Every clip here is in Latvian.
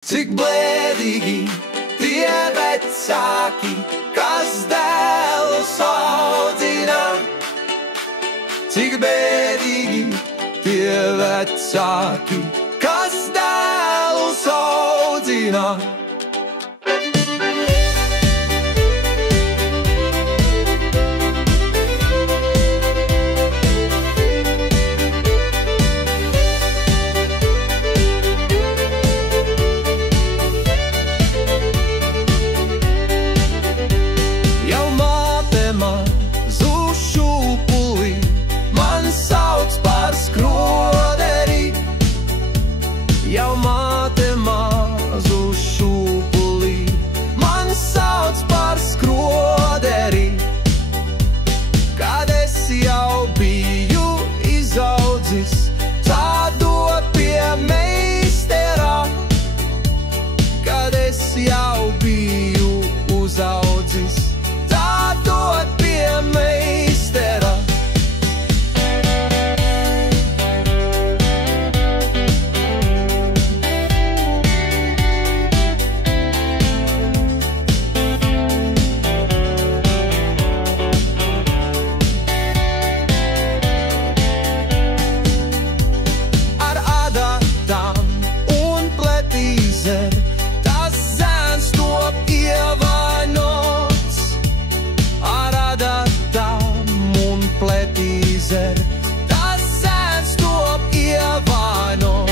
Cik blēdīgi tie vecāki, kas dēlus audzina. Cik bēdīgi tie vecāki, kas dēlus audzina. Jau māte mazu šūpulī man sauc par skroderi. Kad es jau biju izaudzis, tā dod pie meistera. Kad es jau biju uzaudzis, tā dod pie meistera. Tas zēns top ievainots ar adatām un pletīzer. Tas zēns top ievainots.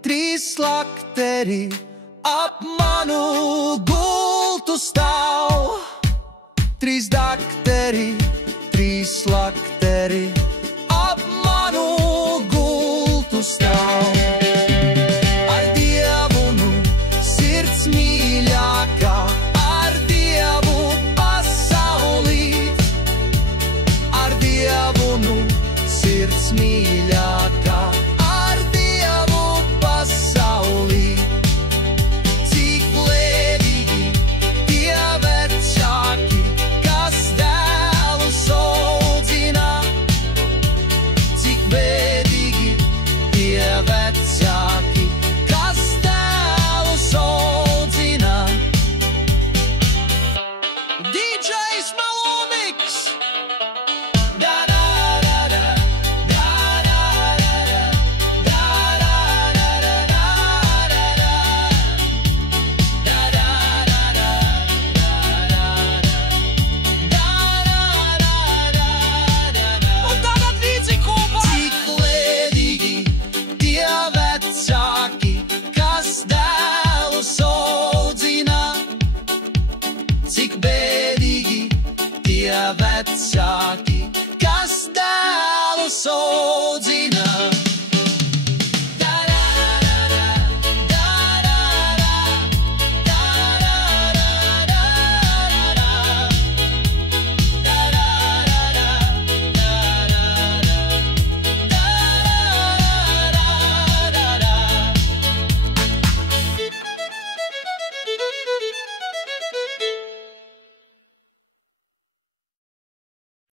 Trīs slakteri ap manu gultu stāv. Trīs dakteri, trīs slakteri ap manu gultu stāv. Ar Dievu nu sirds mīļākā, ar Dievu pasaulīt. Ar Dievu nu sirds mīļākā, pasaulī. Cik blēdīgi tie vecāki, kas dēlus audzina. Cik blēdīgi tie vecāki, kas dēlus audzina. DJs Malonix! Cik bēdīgi tie vecāki, kas dēlus audzina.